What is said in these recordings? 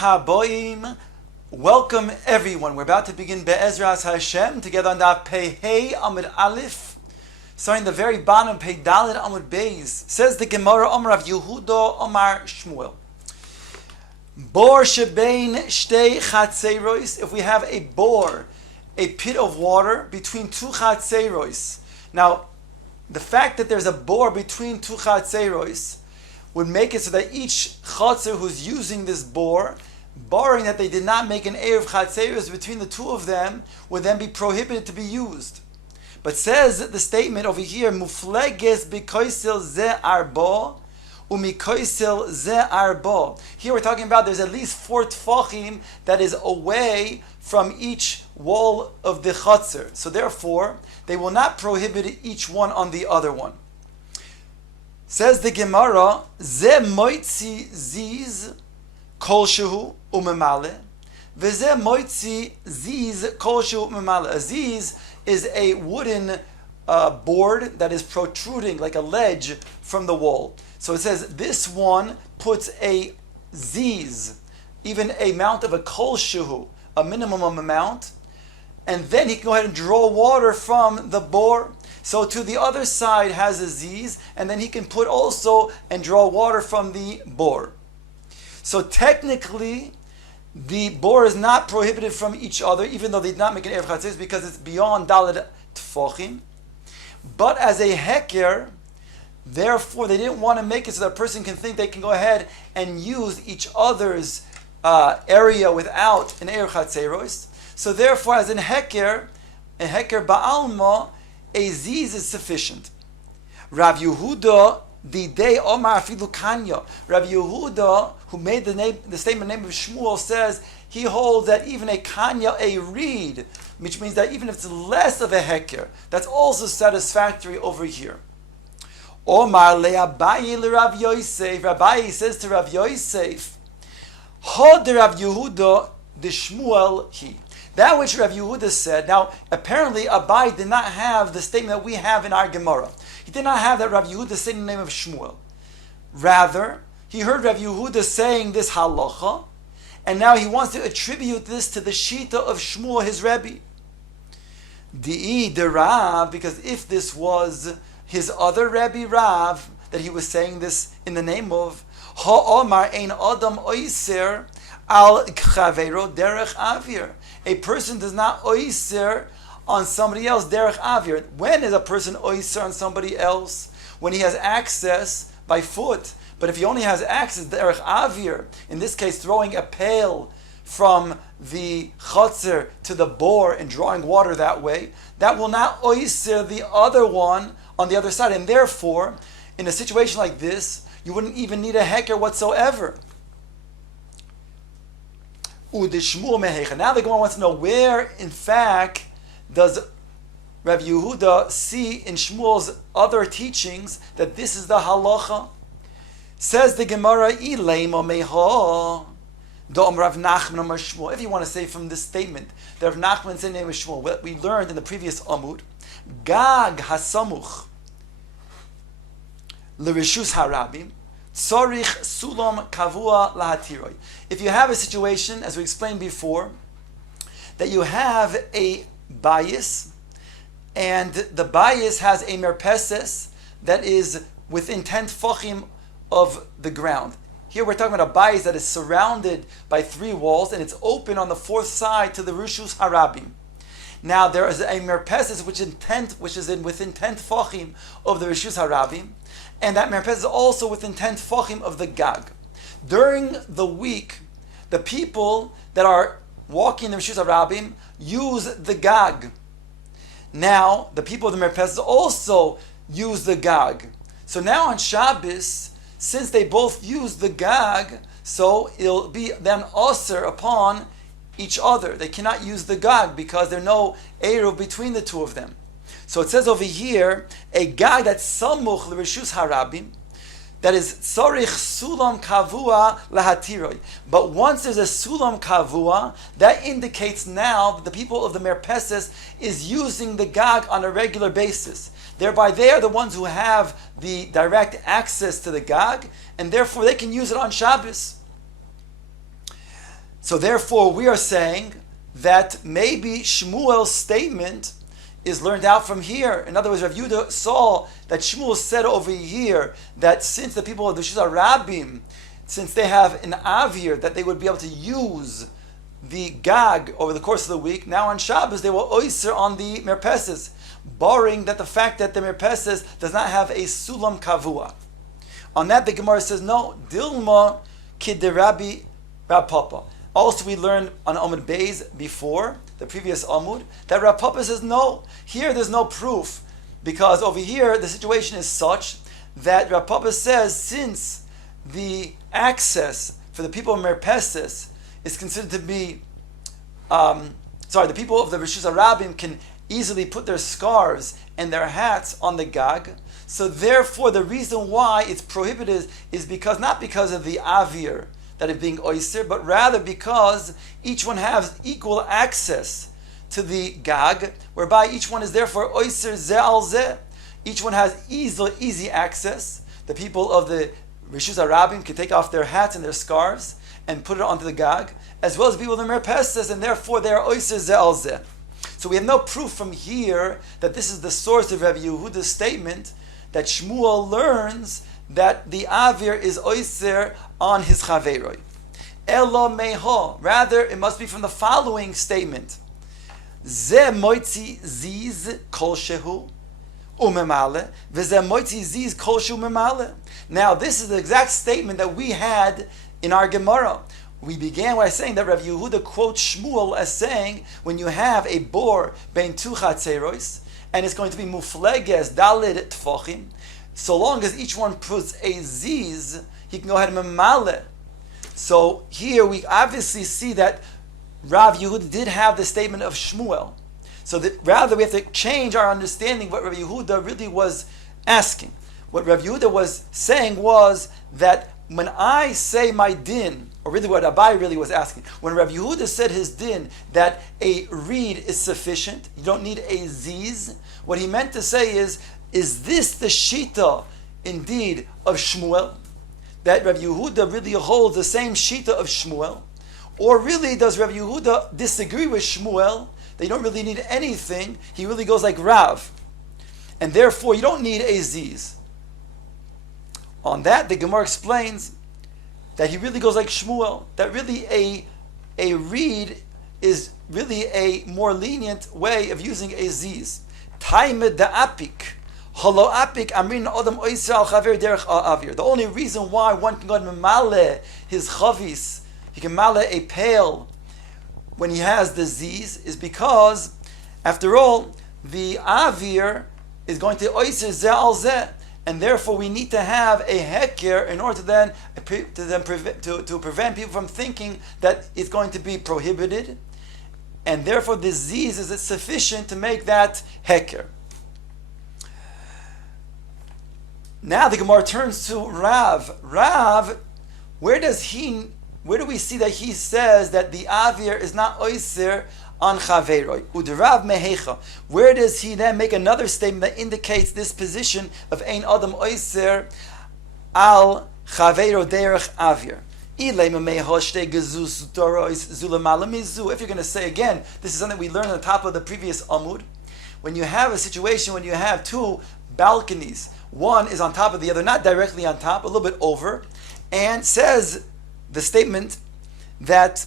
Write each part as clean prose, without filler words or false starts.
Haboim. Welcome everyone. We're about to begin Be'ezras Hashem together on Daf Pei Hey Amud Aleph. Starting the very bottom, Pei Dalet Amud Beis. Says the Gemara, Omar Rav Yehuda, Omar Shmuel. Bor shebein shtei chatzeiros. If we have a bore, a pit of water between two chatzeiros. Now, the fact that there's a bore between two chatzeiros would make it so that each chatzer who's using this bore, barring that they did not make an eruv chatzeros between the two of them, would then be prohibited to be used. But says the statement over here, mufleges bikoisel ze arbo umikoisel ze arbo. Here we're talking about there's at least 4 tfachim that is away from each wall of the chatzer. So therefore, they will not prohibit each one on the other one. Says the Gemara, ze moitzi ziz kolshehu umemale, veze moitzi ziz kolshehu umemale. A ziz is a wooden board that is protruding like a ledge from the wall. So it says this one puts a ziz, even a amount of a kolshehu, a minimum amount, and then he can go ahead and draw water from the bore. So to the other side has a ziz, and then he can put also and draw water from the bore. So technically, the bore is not prohibited from each other, even though they did not make an eruv chatzos, because it's beyond daled tfachim. But as a heker, therefore they didn't want to make it so that a person can think they can go ahead and use each other's area without an eruv chatzos. So therefore, as a heker ba'alma, a ziz is sufficient. Rav Yehuda, the day Omar Afilu Kanya. Rav Yehuda, who made the statement name of Shmuel, says he holds that even a kanya, a reed, which means that even if it's less of a heker, that's also satisfactory over here. Omar le'abayi le'Rav Yosef. Rabbi says to Rav Yosef, Hod Rav Yehuda the Shmuel he. That which Rav Yehuda said. Now, apparently, Abai did not have the statement that we have in our Gemara. He did not have that Rav Yehuda saying the name of Shmuel. Rather, he heard Rav Yehuda saying this halacha, and now he wants to attribute this to the shita of Shmuel, his Rebbe. The Rav, because if this was his other Rebbe Rav, that he was saying this in the name of, Ha'omar ein adam oiser al chavero derech avir. A person does not oiser on somebody else derech avir. When is a person oiser on somebody else? When he has access by foot. But if he only has access derech avir, in this case throwing a pail from the chotzer to the bore and drawing water that way, that will not oiser the other one on the other side. And therefore, in a situation like this, you wouldn't even need a heker whatsoever. Now the Gemara wants to know where, in fact, does Rav Yehuda see in Shmuel's other teachings that this is the halacha? Says the Gemara, if you want to say from this statement that Rav Nachman said the name of Shmuel, what we learned in the previous Amud, Gag hasamuch l'rishus harabim, tzorich sulam kavua lahatiroi. If you have a situation, as we explained before, that you have a bias, and the bias has a merpeses that is within 10 tfachim of the ground. Here we're talking about a bias that is surrounded by 3 walls, and it's open on the 4th side to the rishus harabim. Now there is a merpeses which is within 10 tfachim of the rishus harabim, and that merpeses is also within 10 tfachim of the gag. During the week, the people that are walking the rishus harabim use the gag. Now, the people of the merpeses also use the gag. So now on Shabbos, since they both use the gag, so it'll be then osir upon each other. They cannot use the gag because there's no eruv between the two of them. So it says over here, a gag that's samuch l'rishus harabim, that is tzorich sulam kavua lahatiroi. But once there's a sulam kavua, that indicates now that the people of the merpeses is using the gag on a regular basis. Thereby they are the ones who have the direct access to the gag, and therefore they can use it on Shabbos. So therefore, we are saying that maybe Shmuel's statement is learned out from here. In other words, Rav Yehuda saw that Shmuel said over here that since the people of the Rishus Rabim, since they have an avir, that they would be able to use the gag over the course of the week. Now on Shabbos they will oiser on the merpeses, barring that the fact that the merpeses does not have a sulam kavua. On that the Gemara says no, dilma kidirabi Rav Papa. Also we learned on Amud Beis before, the previous Amud, that Rav Papa says no, here there's no proof, because over here the situation is such that Rav Papa says since the access for the people of merpeses is considered to be, the people of the Rishus Rabim can easily put their scarves and their hats on the gag. So therefore, the reason why it's prohibited is because not because of the avir that is being oyster, but rather because each one has equal access to the gag, whereby each one is therefore oyster ze al ze. Each one has easy access. The people of the Rishus Rabim can take off their hats and their scarves and put it onto the gag, as well as people of the merpeses, and therefore they are oyser ze al ze. So we have no proof from here that this is the source of Rav Yehuda's statement that Shmuel learns that the avir is oyser on his chaveroi. Elo meho, rather it must be from the following statement: Ze moitzi ziz kol shehu umemale, v'ze moitzi ziz kol shehu umemale. Now this is the exact statement that we had in our Gemara. We began by saying that Rav Yehuda quotes Shmuel as saying, when you have a bor bein tu chatzeros, and it's going to be mufleges dalid tfachim, so long as each one puts a ziz, he can go ahead and memale. So here we obviously see that Rav Yehuda did have the statement of Shmuel. So that rather we have to change our understanding what Rav Yehuda really was asking. What Rav Yehuda was saying was that when I say my din, or really what Abai really was asking, when Rav Yehuda said his din that a reed is sufficient, you don't need a ziz, what he meant to say is this the shita indeed of Shmuel? That Rav Yehuda really holds the same shita of Shmuel? Or really does Rav Yehuda disagree with Shmuel, that you don't really need anything, he really goes like Rav, and therefore you don't need a ziz? On that, the Gemara explains that he really goes like Shmuel, that really a reed is really a more lenient way of using a ziz. Taime da apik, halo apik amrin odam oisra al chaver derech avir. The only reason why one can go and male his chavis, he can male a pail when he has the ziz, is because, after all, the avir is going to oisr zeh al zeh. And therefore, we need to have a heker in order to prevent people from thinking that it's going to be prohibited. And therefore, the ziz is sufficient to make that heker. Now the Gemara turns to Rav. Rav, where do we see that he says that the avir is not oiser on chaveroi? Uderav mehecha. Where does he then make another statement that indicates this position of ein adam oiser al chavero derech avir? If you're going to say again, this is something we learned on the top of the previous Amud. When you have a situation when you have two balconies, one is on top of the other, not directly on top, a little bit over, and says the statement that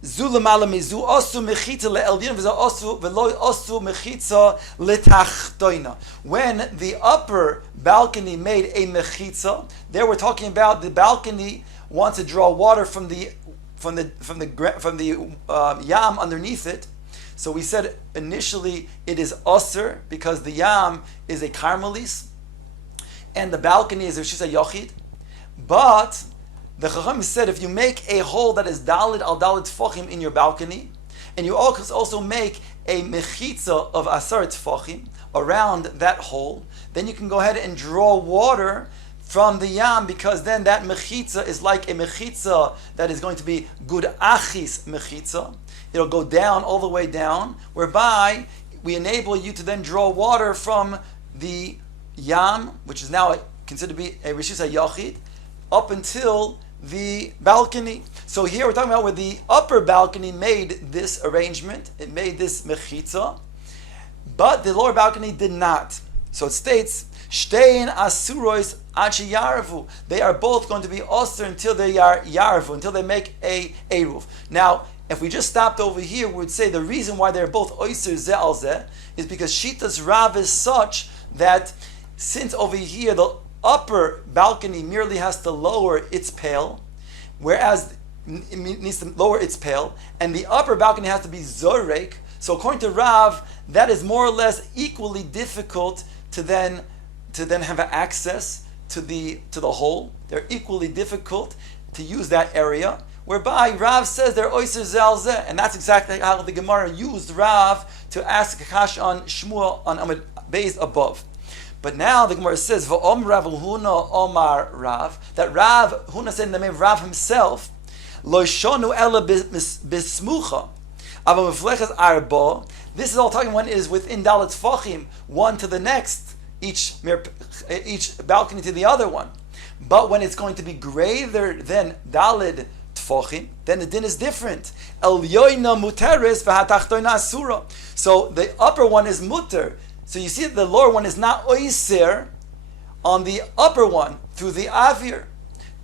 when the upper balcony made a mechitza, there we're talking about the balcony wants to draw water from the yam underneath it. So we said initially it is usr because the yam is a karmelis and the balcony is a rishus yochid. But the Chacham said if you make a hole that is dalid al dalid tfachim in your balcony, and you also make a mechitza of asar tfachim around that hole, then you can go ahead and draw water from the yam, because then that mechitza is like a mechitza that is going to be gud achis mechitza. It'll go down, all the way down, whereby we enable you to then draw water from the yam, which is now considered to be a rishus hayachid, up until the balcony. So here we're talking about where the upper balcony made this arrangement, it made this mechitza, but the lower balcony did not. So it states, Shtein asurois achi yarvu. They are both going to be osir until they are yarvu, until they make a eruv. Now, if we just stopped over here, we would say the reason why they're both oisir zeh al zeh is because Shitas Rav is such that since over here the upper balcony merely has to lower its pail, whereas it needs to lower its pail, and the upper balcony has to be zorek. So according to Rav, that is more or less equally difficult to then have access to the hole. They're equally difficult to use that area. Whereby Rav says they're oiser zel zeh, and that's exactly how the Gemara used Rav to ask Kash on Shmuel on Amud Beis above. But now the Gemara says V'om Rav Huna Omar Rav, that Rav Huna said in the name of Rav himself, Lo shonu ela bismucha, ava mefleches arba. This is all talking when it is within dalet tfachim, one to the next, each balcony to the other one. But when it's going to be greater than daled tfachim, then the din is different. El yoina muteres v'hatachtoina asura. So the upper one is muter. So you see that the lower one is not oiser on the upper one through the avir.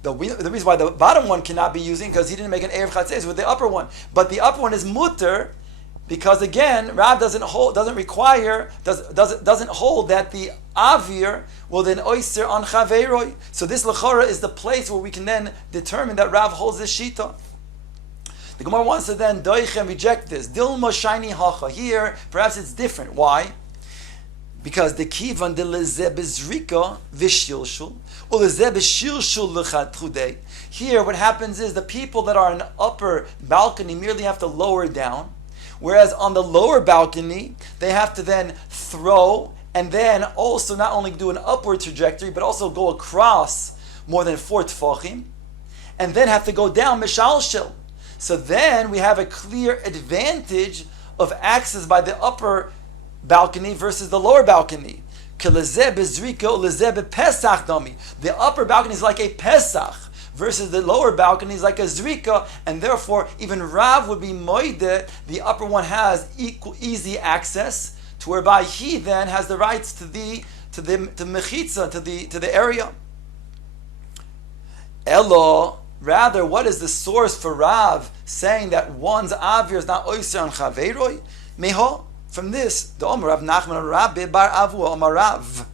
The reason why the bottom one cannot be using because he didn't make an erev chatzes with the upper one, but the upper one is muter because again Rav doesn't hold that the avir will then oiser on chaveroi. So this lechora is the place where we can then determine that Rav holds this shita. The Gemara wants to then doich and reject this. Dilma shiny hacha. Here perhaps it's different. Why? Because the kivan de lezeh bezrika vishilshul or lezeh beshilshul lechatchudei. Here, what happens is the people that are in the upper balcony merely have to lower down, whereas on the lower balcony they have to then throw and then also not only do an upward trajectory but also go across more than 4 tfachim, and then have to go down mishalshil. So then we have a clear advantage of access by the upper balcony versus the lower balcony. The upper balcony is like a Pesach versus the lower balcony is like a Zrika, and therefore even Rav would be moide. The upper one has easy access to whereby he then has the rights to mechitza, to the area. Elo, rather, what is the source for Rav saying that one's avir is not oiser on chaveroi? Meho. From this, the Omer Rav Nachman Rabbi Bar Avu Omer Rav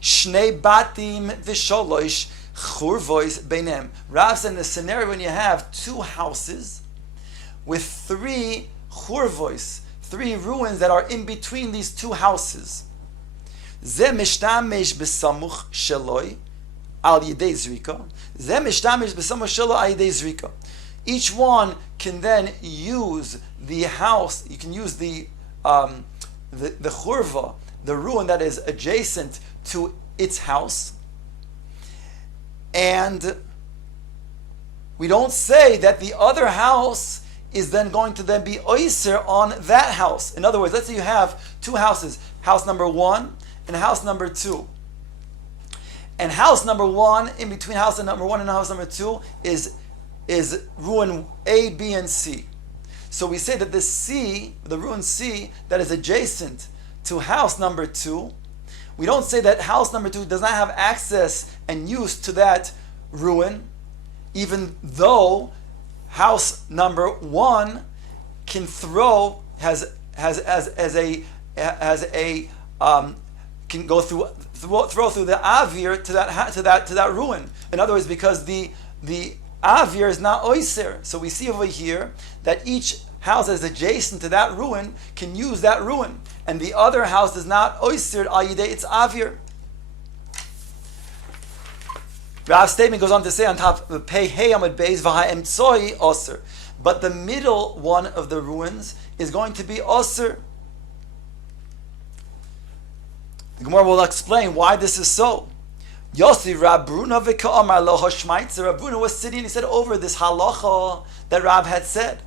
Shnei Batim V'Sholosh Churvois Beinem. Rav said in the scenario when you have 2 houses with 3 churvois, 3 ruins that are in between these 2 houses. Ze mishtamesh b'samuch sheloi al yidei zrika. Ze mishtamesh b'samuch sheloi al yidei zrika. Each one can then use the house. You can use the churva, the ruin that is adjacent to its house, and we don't say that the other house is then going to then be oiser on that house. In other words, let's say you have 2 houses, house number 1 and house number 2. And house number 1, in between house number 1 and house number 2, is ruin A, B, and C. So we say that the C, the ruin C, that is adjacent to house number 2, we don't say that house number 2 does not have access and use to that ruin, even though house number 1 can throw, can go through the avir to that ruin. In other words, because the avir is not oiser. So we see over here that each house that is adjacent to that ruin can use that ruin, and the other house does not oiser al yidei its avir. Rav's statement goes on to say on top of Pei Hey Amud Beis v'ha'emtzoi oser, but the middle one of the ruins is going to be oser. The Gemara will explain why this is so. Yossi Rabruna v'ka'amar lo hashmaitzer. Rabruna was sitting and he said over this halacha that Rav had said.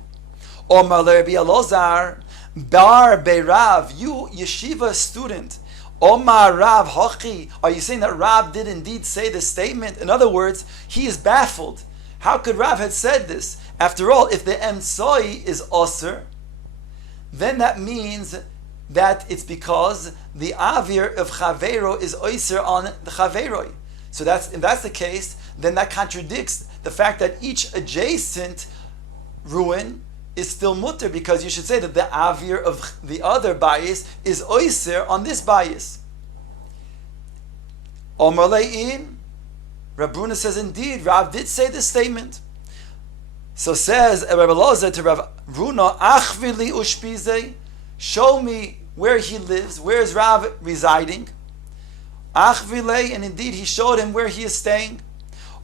Omar Rabbi Elozar bar be'Rav, you yeshiva student. Omar Rav Hachi, are you saying that Rav did indeed say this statement? In other words, he is baffled. How could Rav had said this? After all, if the emtsoi is osir, then that means that it's because the avir of chavero is oiser on the chaveroi. So if that's the case, then that contradicts the fact that each adjacent ruin is still mutter, because you should say that the avir of the other bias is oiser on this bias. Omar le'in, Rab Bruna says, indeed, Rav did say this statement. So says Rabbi Loza to Rav Bruna, achvili ushpize, show me where he lives, where is Rav residing. Achvile, and indeed he showed him where he is staying.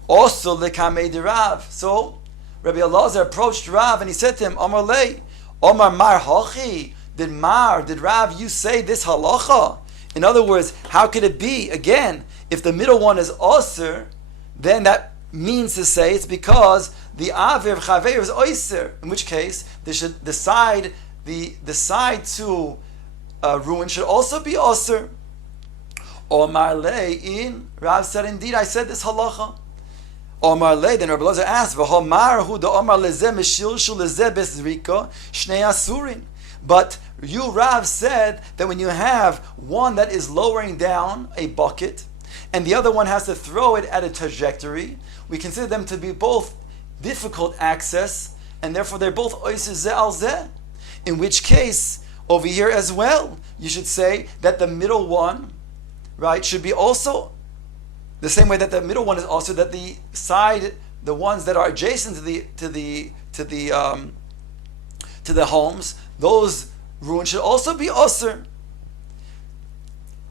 Also lekamei de Rav. So Rabbi Elazar approached Rav and he said to him, Omar lei, Omar mar hochi, did Rav, you say this halacha? In other words, how could it be, again, if the middle one is osir, then that means to say it's because the avir of chaver is oiser, in which case they should decide the side to ruin should also be osir. Omar lei in, Rav said, indeed, I said this halacha. Omar lei, then Rabbi Elazar asked, V'homar hu da Omar lezeh meshilshu lezeh bezrika shnei asurin. But you, Rav, said that when you have one that is lowering down a bucket and the other one has to throw it at a trajectory, we consider them to be both difficult access, and therefore they're both oiser zeh al zeh. In which case, over here as well, you should say that the middle one, right, should be also the same way that the middle one is also that the side, the ones that are adjacent to the homes, those ruins should also be osir.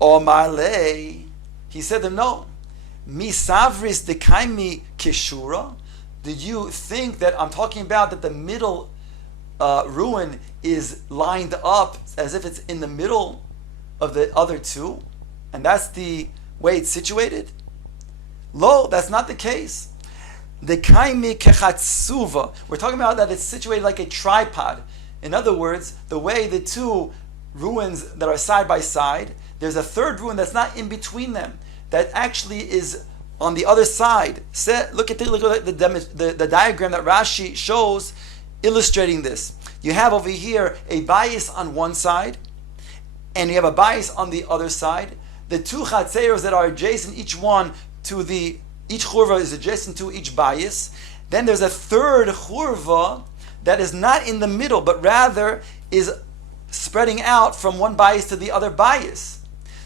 Omar lei, he said to them, no. Mi savris dekaimi kishura. Did you think that I'm talking about that the middle ruin is lined up as if it's in the middle of the other two, and that's the way it's situated? Lo, that's not the case. Dekaimi kechatsuva. We're talking about that it's situated like a tripod. In other words, the way the two ruins that are side by side, there's a third ruin that's not in between them, that actually is on the other side. Look at the diagram that Rashi shows illustrating this. You have over here a bias on one side, and you have a bias on the other side. The two chatzeros that are adjacent, each churva is adjacent to each bias. Then there's a third churva that is not in the middle, but rather is spreading out from one bias to the other bias.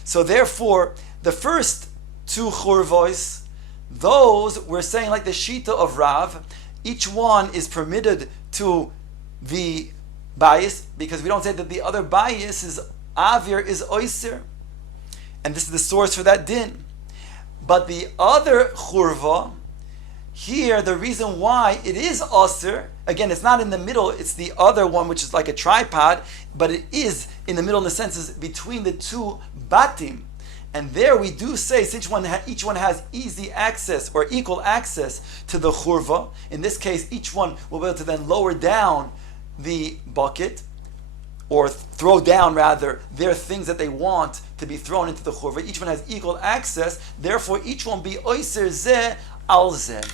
So therefore, the first two churvos, those we're saying like the shita of Rav, each one is permitted to the bias, because we don't say that the other bias is avir is oiser, and this is the source for that din. But the other churva, here the reason why it is osir, again, it's not in the middle, it's the other one which is like a tripod, but it is in the middle in the sense is between the two batim. And there we do say, since each one has easy access or equal access to the churva, in this case each one will be able to then lower down the bucket, or throw down rather their things that they want to be thrown into the churva. Each one has equal access, therefore each one be oiser zeh al zeh.